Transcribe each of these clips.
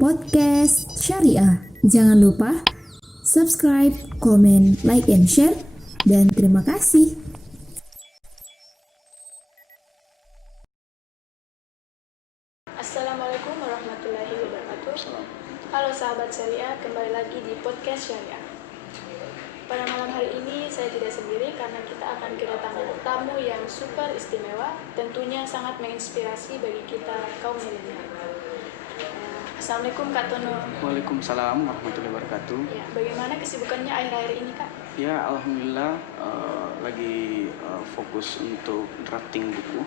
podcast Syariah. Jangan lupa subscribe, komen, like, and share. Dan terima kasih. Assalamualaikum warahmatullahi wabarakatuh. Halo sahabat Syariah, kembali lagi di podcast Syariah. Pada malam hari ini saya tidak sendiri karena kita akan kedatangan tamu yang super istimewa, tentunya sangat menginspirasi bagi kita kaum milenial. Assalamualaikum Kak Tono. Waalaikumsalam warahmatullahi wabarakatuh. Ya, bagaimana kesibukannya akhir-akhir ini Kak? Ya, alhamdulillah lagi fokus untuk drafting buku.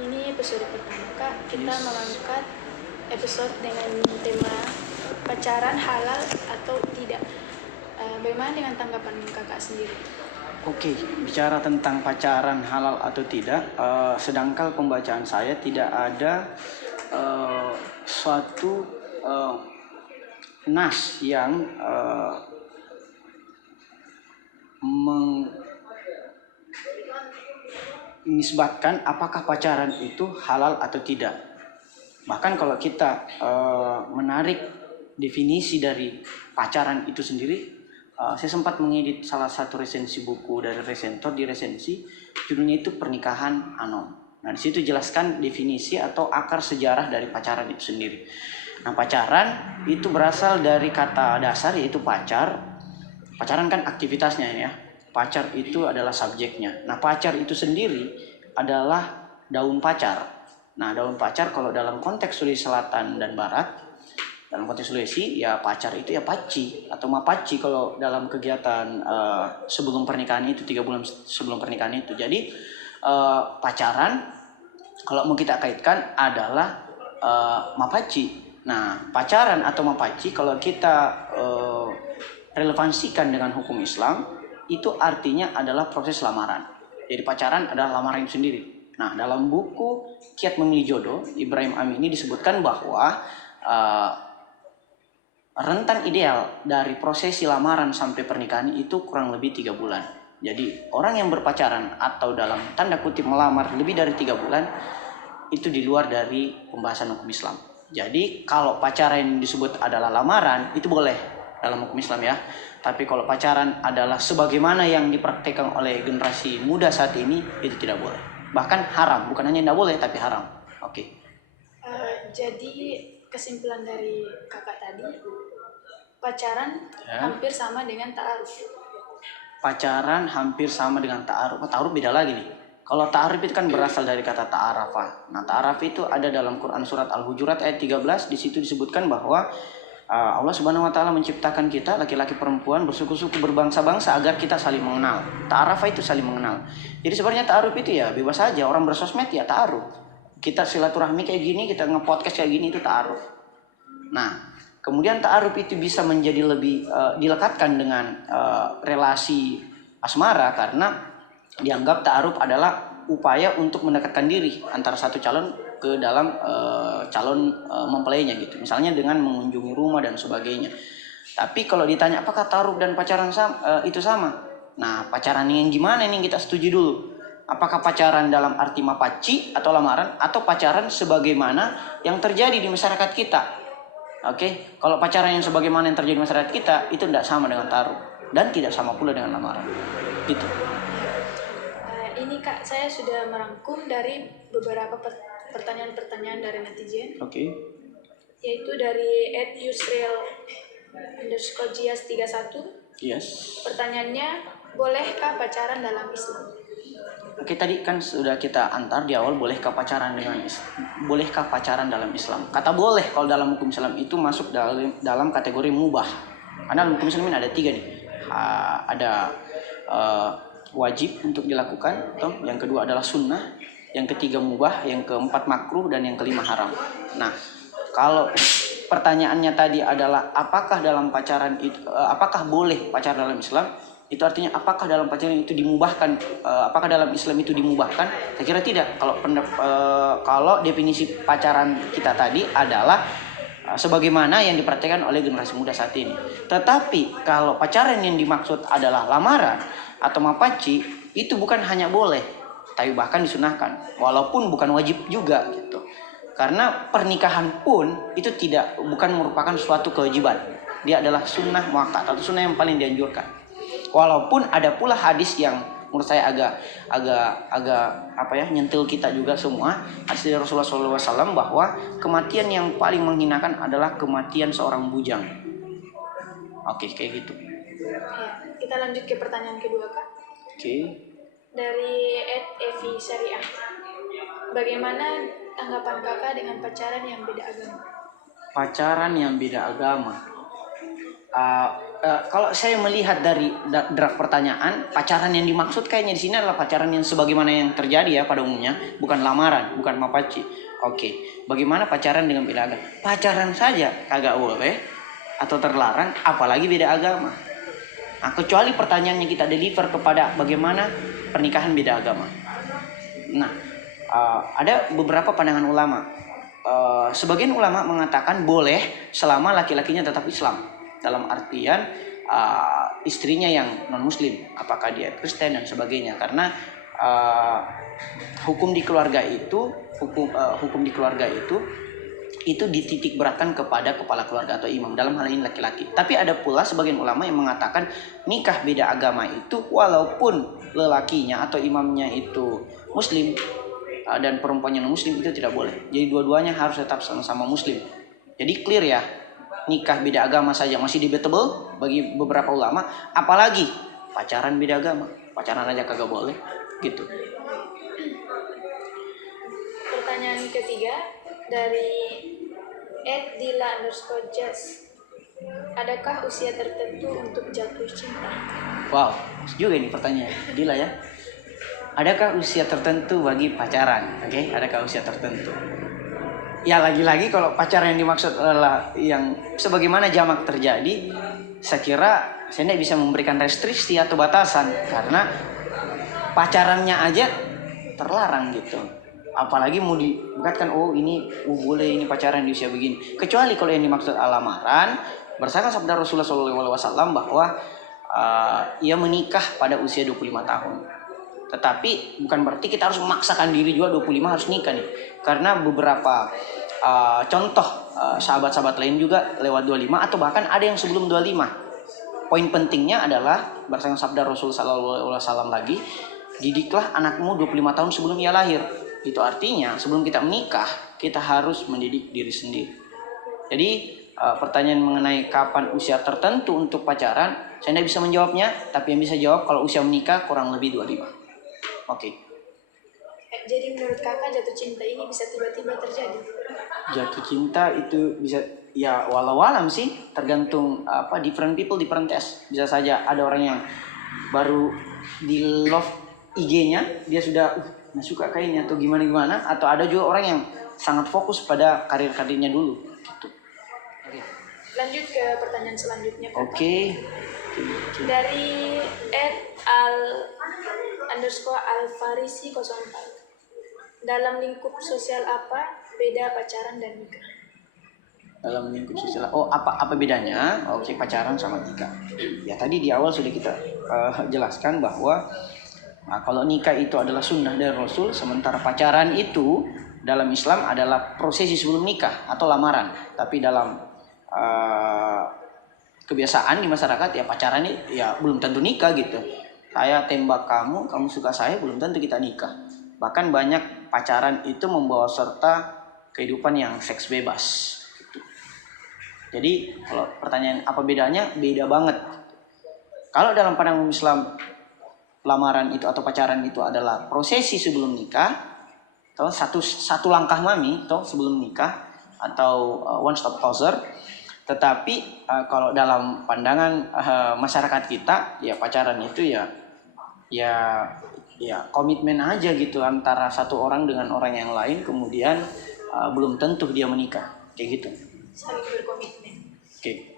Ini episode pertama Kak, kita Yes. mengangkat episode dengan tema pacaran halal atau tidak. Bagaimana dengan tanggapan kakak sendiri? Oke, bicara tentang pacaran halal atau tidak, sedangkan pembacaan saya tidak ada suatu nas yang menisbatkan apakah pacaran itu halal atau tidak. Bahkan kalau kita menarik definisi dari pacaran itu sendiri, saya sempat mengedit salah satu resensi buku dari resentor di resensi, judulnya itu Pernikahan Anon. Nah, di situ jelaskan definisi atau akar sejarah dari pacaran itu sendiri. Nah, pacaran itu berasal dari kata dasar yaitu pacar. Pacaran kan aktivitasnya ya. Pacar itu adalah subjeknya. Nah, pacar itu sendiri adalah daun pacar. Nah, daun pacar kalau dalam konteks Sulawesi Selatan dan Barat, dalam konteks Sulawesi ya pacar itu ya paci atau mapaci kalau dalam kegiatan sebelum pernikahan itu, 3 bulan sebelum pernikahan itu. Jadi pacaran kalau mau kita kaitkan adalah mapaci. Nah, pacaran atau mapaci kalau kita relevansikan dengan hukum Islam, itu artinya adalah proses lamaran. Jadi pacaran adalah lamaran itu sendiri. Nah, dalam buku Kiat Memilih Jodoh, Ibrahim Amini disebutkan bahwa rentan ideal dari prosesi lamaran sampai pernikahan itu kurang lebih 3 bulan. Jadi orang yang berpacaran atau dalam tanda kutip melamar lebih dari 3 bulan, itu di luar dari pembahasan hukum Islam. Jadi kalau pacaran yang disebut adalah lamaran, itu boleh dalam hukum Islam ya. Tapi kalau pacaran adalah sebagaimana yang dipraktikkan oleh generasi muda saat ini, itu tidak boleh. Bahkan haram, bukan hanya tidak boleh tapi haram. Oke. Jadi kesimpulan dari kakak tadi, pacaran Ya. hampir sama dengan ta'aruf. Pacaran hampir sama dengan ta'aruf. Ta'aruf beda lagi nih. Kalau ta'aruf itu kan berasal dari kata ta'arafa. Nah, ta'aruf itu ada dalam Quran surat Al-Hujurat ayat 13. Di situ disebutkan bahwa Allah Subhanahu wa taala menciptakan kita laki-laki perempuan bersuku-suku berbangsa-bangsa agar kita saling mengenal. Ta'arafa itu saling mengenal. Jadi sebenarnya ta'aruf itu ya bebas saja, orang bersosmed ya ta'aruf. Kita silaturahmi kayak gini, kita nge-podcast kayak gini, itu ta'aruf. Nah, kemudian ta'aruf itu bisa menjadi lebih dilekatkan dengan relasi asmara karena dianggap ta'aruf adalah upaya untuk mendekatkan diri antara satu calon ke dalam calon mempelainya gitu. Misalnya dengan mengunjungi rumah dan sebagainya. Tapi kalau ditanya apakah ta'aruf dan pacaran itu sama? Nah, pacaran yang gimana nih kita setuju dulu. Apakah pacaran dalam arti mapaci atau lamaran atau pacaran sebagaimana yang terjadi di masyarakat kita? Oke, kalau pacaran yang sebagaimana yang terjadi di masyarakat kita itu tidak sama dengan ta'aruf dan tidak sama pula dengan lamaran. Gitu. Ini Kak, saya sudah merangkum dari beberapa pertanyaan-pertanyaan dari netizen. Oke. Yaitu dari @yusril_jias31. Yes. Pertanyaannya, bolehkah pacaran dalam Islam? Oke, tadi kan sudah kita antar di awal bolehkah pacaran dalam Islam. Kata boleh kalau dalam hukum Islam itu masuk dalam kategori mubah. Karena dalam hukum Islam ini ada 3 nih. Ada wajib untuk dilakukan, yang kedua adalah sunnah, yang ketiga mubah, yang keempat makruh, dan yang kelima haram. Nah, kalau pertanyaannya tadi adalah apakah dalam pacaran itu apakah boleh pacaran dalam Islam? Itu artinya apakah dalam pacaran itu dimubahkan? Apakah dalam Islam itu dimubahkan? Saya kira tidak. Kalau definisi pacaran kita tadi adalah sebagaimana yang dipraktikkan oleh generasi muda saat ini. Tetapi kalau pacaran yang dimaksud adalah lamaran atau mapaci, itu bukan hanya boleh, tapi bahkan disunahkan, walaupun bukan wajib juga gitu. Karena pernikahan pun itu bukan merupakan suatu kewajiban. Dia adalah sunnah muakkad atau sunnah yang paling dianjurkan. Walaupun ada pula hadis yang menurut saya agak nyentil kita juga semua. Hadis dari Rasulullah SAW bahwa kematian yang paling menghinakan adalah kematian seorang bujang. Oke, kayak gitu. Ya, kita lanjut ke pertanyaan kedua, Kak. Oke. Dari @evi Syariah. Bagaimana tanggapan Kakak dengan pacaran yang beda agama? Pacaran yang beda agama. Kalau saya melihat dari draft pertanyaan, pacaran yang dimaksud kayaknya di sini adalah pacaran yang sebagaimana yang terjadi ya pada umumnya, bukan lamaran, bukan mapaci. Oke, bagaimana pacaran dengan beda agama? Pacaran saja kagak boleh atau terlarang, apalagi beda agama. Nah, kecuali pertanyaannya kita deliver kepada bagaimana pernikahan beda agama. Nah, ada beberapa pandangan ulama. Sebagian ulama mengatakan boleh selama laki-lakinya tetap Islam. Dalam artian istrinya yang non-muslim, apakah dia Kristen dan sebagainya. Karena hukum di keluarga itu dititik beratkan kepada kepala keluarga atau imam, dalam hal ini laki-laki. Tapi ada pula sebagian ulama yang mengatakan nikah beda agama itu walaupun lelakinya atau imamnya itu muslim dan perempuannya non muslim itu tidak boleh. Jadi dua-duanya harus tetap sama-sama muslim. Jadi clear ya, nikah beda agama saja masih debatable bagi beberapa ulama, apalagi pacaran beda agama. Pacaran aja kagak boleh gitu. Pertanyaan ketiga dari @dila_jazz. Adakah usia tertentu untuk jatuh cinta? Wow, juga ini pertanyaan Dila ya. Adakah usia tertentu bagi pacaran? Oke, adakah usia tertentu? Ya lagi-lagi kalau pacaran yang dimaksud adalah yang sebagaimana jamak terjadi, saya kira saya tidak bisa memberikan restriksi atau batasan karena pacarannya aja terlarang gitu. Apalagi mau dikatakan boleh ini pacaran di usia begini. Kecuali kalau yang dimaksud lamaran, berdasarkan sabda Rasulullah SAW bahwa ia menikah pada usia 25 tahun. Tetapi bukan berarti kita harus memaksakan diri juga 25 harus nikah nih. Karena beberapa contoh sahabat-sahabat lain juga lewat 25 atau bahkan ada yang sebelum 25. Poin pentingnya adalah berdasarkan sabda Rasulullah SAW lagi, didiklah anakmu 25 tahun sebelum ia lahir. Itu artinya sebelum kita menikah, kita harus mendidik diri sendiri. Jadi pertanyaan mengenai kapan usia tertentu untuk pacaran, saya tidak bisa menjawabnya, tapi yang bisa jawab kalau usia menikah kurang lebih 25. Oke. Jadi menurut Kakak jatuh cinta ini bisa tiba-tiba terjadi? Jatuh cinta itu bisa ya walau alam sih, tergantung different people different taste. Bisa saja ada orang yang baru di love IG-nya dia sudah suka kayaknya atau gimana, atau ada juga orang yang sangat fokus pada karirnya dulu gitu. Oke. Lanjut ke pertanyaan selanjutnya. Oke. Dari @al_alfarisi04. Dalam lingkup sosial apa beda pacaran dan nikah? Dalam lingkup sosial, apa bedanya? Oke, pacaran sama nikah. Ya tadi di awal sudah kita jelaskan bahwa kalau nikah itu adalah sunnah dari Rasul, sementara pacaran itu dalam Islam adalah prosesi sebelum nikah atau lamaran. Tapi dalam kebiasaan di masyarakat ya pacaran ya belum tentu nikah gitu. Saya tembak kamu, kamu suka saya, belum tentu kita nikah. Bahkan banyak pacaran itu membawa serta kehidupan yang seks bebas gitu. Jadi kalau pertanyaan apa bedanya? Beda banget. Kalau dalam pandangan Islam lamaran itu atau pacaran itu adalah prosesi sebelum nikah, atau satu langkah mami atau sebelum nikah, atau one stop closer. Tetapi kalau dalam pandangan masyarakat kita ya pacaran itu ya komitmen aja gitu antara satu orang dengan orang yang lain, kemudian belum tentu dia menikah kayak gitu. Saling berkomitmen. Oke.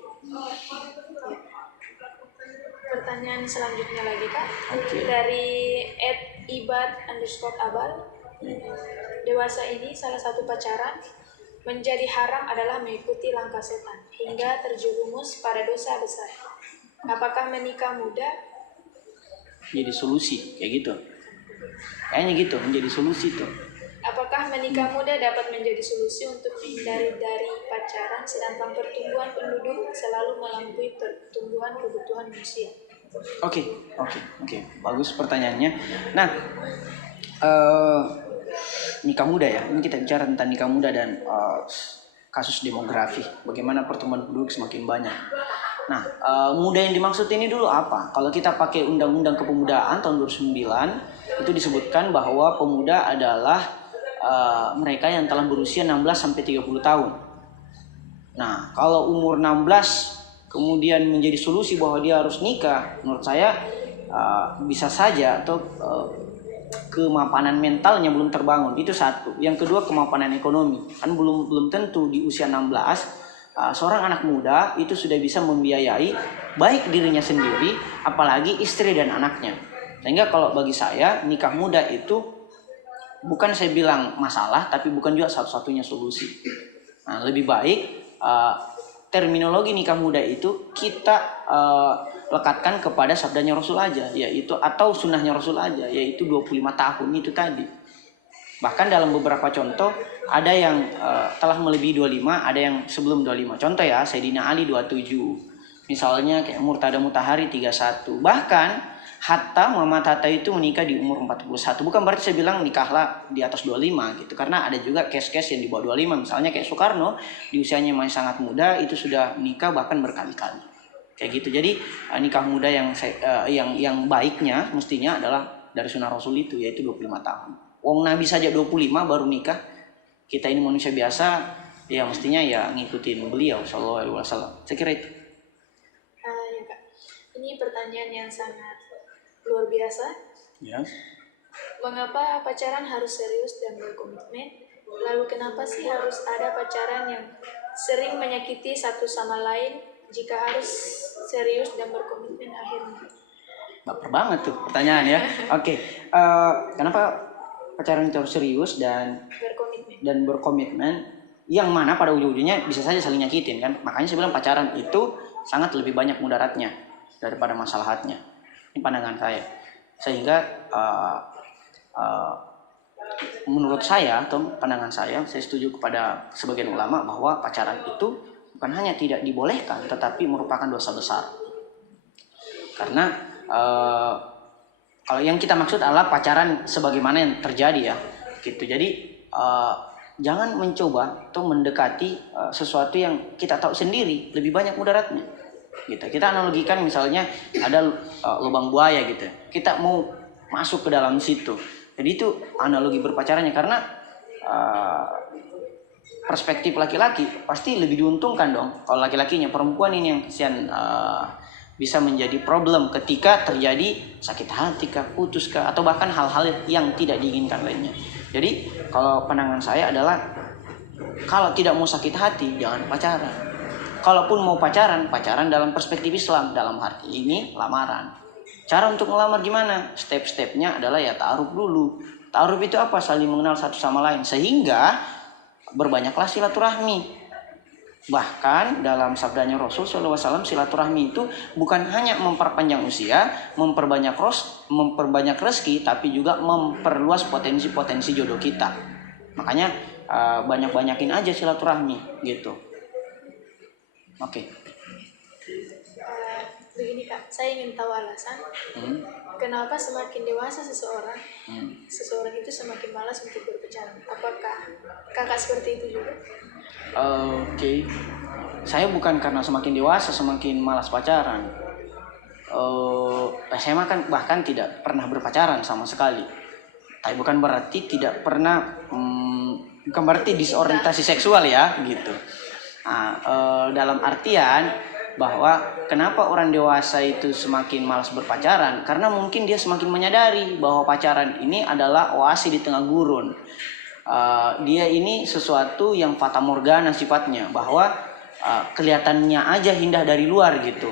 Pertanyaan selanjutnya lagi Kak. Oke. Dari @ibad_abal. Dewasa ini salah satu pacaran menjadi haram adalah mengikuti langkah setan hingga terjerumus pada dosa besar. Apakah menikah muda? Jadi solusi kayak gitu. Kayaknya gitu menjadi solusi tuh. Apakah menikah muda dapat menjadi solusi untuk menghindari dari pacaran sedangkan pertumbuhan penduduk selalu melampaui pertumbuhan kebutuhan manusia? Oke. Bagus pertanyaannya. Nah, eh, nikah muda ya. Ini kita bicara tentang nikah muda dan kasus demografi. Bagaimana pertumbuhan penduduk semakin banyak. Nah, muda yang dimaksud ini dulu apa? Kalau kita pakai Undang-Undang Kepemudaan tahun 2009, itu disebutkan bahwa pemuda adalah mereka yang telah berusia 16 sampai 30 tahun. Nah, kalau umur 16 kemudian menjadi solusi bahwa dia harus nikah, menurut saya bisa saja atau kemapanan mentalnya belum terbangun. Itu satu. Yang kedua, kemapanan ekonomi. Kan belum tentu di usia 16 seorang anak muda itu sudah bisa membiayai baik dirinya sendiri apalagi istri dan anaknya. Sehingga kalau bagi saya nikah muda itu bukan saya bilang masalah, tapi bukan juga satu-satunya solusi. Nah, lebih baik terminologi nikah muda itu kita lekatkan kepada sabdanya Rasul aja, yaitu atau sunnahnya Rasul aja, yaitu 25 tahun itu tadi. Bahkan dalam beberapa contoh ada yang telah melebihi 25, ada yang sebelum 25. Contoh ya, Sayyidina Ali 27. Misalnya kayak Murtada Mutahari 31. Bahkan Hatta, Muhammad Hatta itu menikah di umur 41. Bukan berarti saya bilang nikahlah di atas 25 gitu. Karena ada juga case-case yang di bawah 25. Misalnya kayak Soekarno, di usianya masih sangat muda itu sudah nikah bahkan berkali-kali. Kayak gitu. Jadi nikah muda yang baiknya mestinya adalah dari sunnah Rasul itu, yaitu 25 tahun. Wong Nabi saja 25 baru nikah. Kita ini manusia biasa, ya mestinya ya ngikutin beliau sallallahu alaihi wasallam. Saya kira itu. Ya Kak, ini pertanyaan yang sangat luar biasa. Yes. Mengapa pacaran harus serius dan berkomitmen? Lalu kenapa sih harus ada pacaran yang sering menyakiti satu sama lain jika harus serius dan berkomitmen akhirnya? Baper banget tuh pertanyaan ya. Oke. Kenapa pacaran itu harus serius dan berkomitmen? Yang mana pada ujung-ujungnya bisa saja saling nyakitin kan? Makanya saya bilang pacaran itu sangat lebih banyak mudaratnya daripada maslahatnya. Ini pandangan saya. Sehingga menurut saya atau pandangan saya setuju kepada sebagian ulama bahwa pacaran itu bukan hanya tidak dibolehkan tetapi merupakan dosa besar. Karena kalau yang kita maksud adalah pacaran sebagaimana yang terjadi ya, gitu. Jadi jangan mencoba atau mendekati sesuatu yang kita tahu sendiri lebih banyak mudaratnya. Gitu. Kita analogikan misalnya ada lubang buaya gitu. Kita mau masuk ke dalam situ. Jadi itu analogi berpacarannya karena perspektif laki-laki pasti lebih diuntungkan dong. Kalau laki-lakinya, perempuan ini yang kesian bisa menjadi problem ketika terjadi sakit hati kah, putus kah, atau bahkan hal-hal yang tidak diinginkan lainnya. Jadi kalau pandangan saya adalah kalau tidak mau sakit hati jangan pacaran. Kalaupun mau pacaran dalam perspektif Islam, dalam arti ini lamaran. Cara untuk melamar gimana? Step-stepnya adalah ya ta'aruf dulu. Ta'aruf itu apa? Saling mengenal satu sama lain. Sehingga berbanyaklah silaturahmi. Bahkan dalam sabdanya Rasul SAW, silaturahmi itu bukan hanya memperpanjang usia, memperbanyak rezeki, tapi juga memperluas potensi-potensi jodoh kita. Makanya banyak-banyakin aja silaturahmi gitu. Oke. Begini Kak, saya ingin tahu alasan kenapa semakin dewasa seseorang itu semakin malas untuk berpacaran. Apakah Kakak seperti itu juga? Oke. Saya bukan karena semakin dewasa semakin malas pacaran. SMA kan bahkan tidak pernah berpacaran sama sekali. Tapi bukan berarti tidak pernah, bukan berarti disorientasi seksual ya gitu. Dalam artian bahwa kenapa orang dewasa itu semakin malas berpacaran, karena mungkin dia semakin menyadari bahwa pacaran ini adalah oasi di tengah gurun. Dia ini sesuatu yang fata morgana sifatnya, bahwa kelihatannya aja indah dari luar gitu.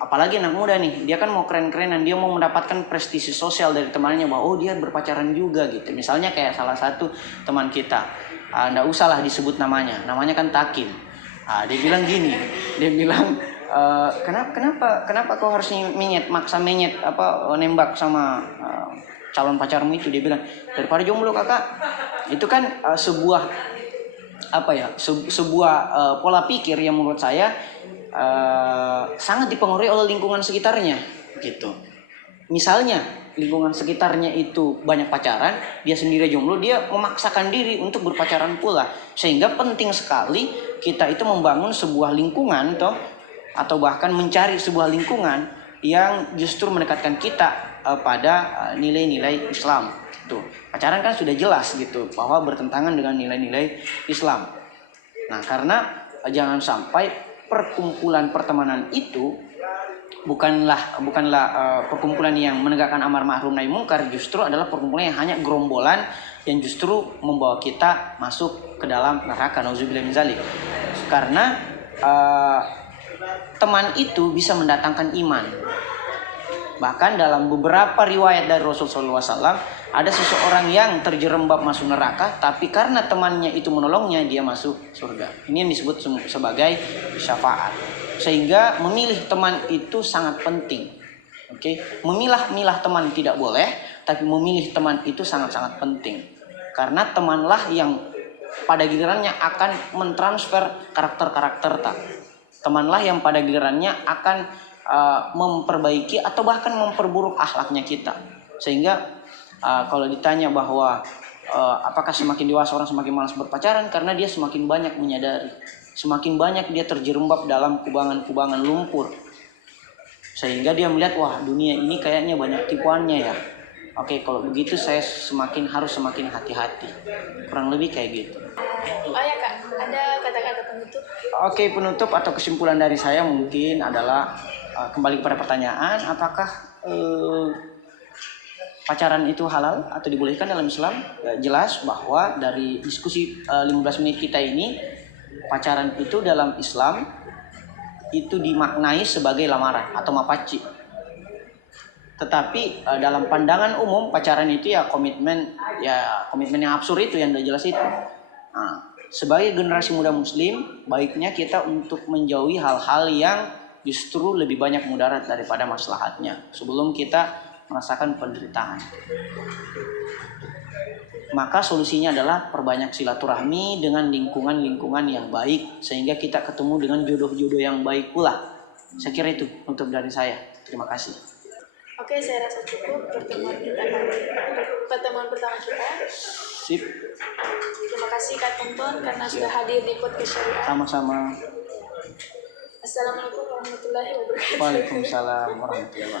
Apalagi anak muda nih, dia kan mau keren-kerenan, dia mau mendapatkan prestisi sosial dari temannya bahwa dia berpacaran juga gitu. Misalnya kayak salah satu teman kita, nggak usah lah disebut namanya kan Takin. Dia bilang gini, kenapa kau harus maksa nembak sama calon pacarmu itu, dia bilang daripada jomblo kakak. Itu kan sebuah pola pikir yang menurut saya sangat dipengaruhi oleh lingkungan sekitarnya gitu. Misalnya lingkungan sekitarnya itu banyak pacaran, dia sendiri jomblo, dia memaksakan diri untuk berpacaran pula. Sehingga penting sekali kita itu membangun sebuah lingkungan atau bahkan mencari sebuah lingkungan yang justru mendekatkan kita pada nilai-nilai Islam. Tuh, pacaran kan sudah jelas gitu bahwa bertentangan dengan nilai-nilai Islam. Nah, karena jangan sampai perkumpulan pertemanan itu bukanlah perkumpulan yang menegakkan amar ma'ruf nahi munkar, justru adalah perkumpulan yang hanya gerombolan yang justru membawa kita masuk ke dalam neraka. Nauzubillah min zalik. Karena teman itu bisa mendatangkan iman. Bahkan dalam beberapa riwayat dari Rasulullah SAW, ada seseorang yang terjerembab masuk neraka, tapi karena temannya itu menolongnya, dia masuk surga. Ini yang disebut sebagai syafaat. Sehingga memilih teman itu sangat penting. Oke, memilah-milah teman tidak boleh, tapi memilih teman itu sangat-sangat penting. Karena temanlah yang pada gilirannya akan mentransfer karakter-karakter tak. Temanlah yang pada gilirannya akan memperbaiki atau bahkan memperburuk akhlaknya kita. Sehingga kalau ditanya bahwa apakah semakin dewasa orang semakin malas berpacaran, karena dia semakin banyak menyadari, semakin banyak dia terjerembab dalam kubangan-kubangan lumpur, sehingga dia melihat, wah dunia ini kayaknya banyak tipuannya ya. Oke, kalau begitu saya harus semakin hati-hati. Kurang lebih kayak gitu. Oh ya kak, ada kata-kata penutup? Oke, penutup atau kesimpulan dari saya mungkin adalah kembali kepada pertanyaan, apakah pacaran itu halal atau dibolehkan dalam Islam? Jelas bahwa dari diskusi 15 menit kita ini, pacaran itu dalam Islam itu dimaknai sebagai lamaran atau mapaci. Tetapi dalam pandangan umum pacaran itu ya komitmen yang absurd itu yang udah jelas itu. Nah, sebagai generasi muda muslim, baiknya kita untuk menjauhi hal-hal yang justru lebih banyak mudarat daripada maslahatnya sebelum kita merasakan penderitaan. Maka solusinya adalah perbanyak silaturahmi dengan lingkungan-lingkungan yang baik, sehingga kita ketemu dengan jodoh-jodoh yang baik pula. Saya kira itu untuk dari saya. Terima kasih. Oke, saya rasa cukup pertemuan pertama kita. Sip. Terima kasih Kak Tonton karena sudah hadir di podcast Syariah. Sama-sama. Assalamualaikum warahmatullahi wabarakatuh. Waalaikumsalam warahmatullahi wabarakatuh.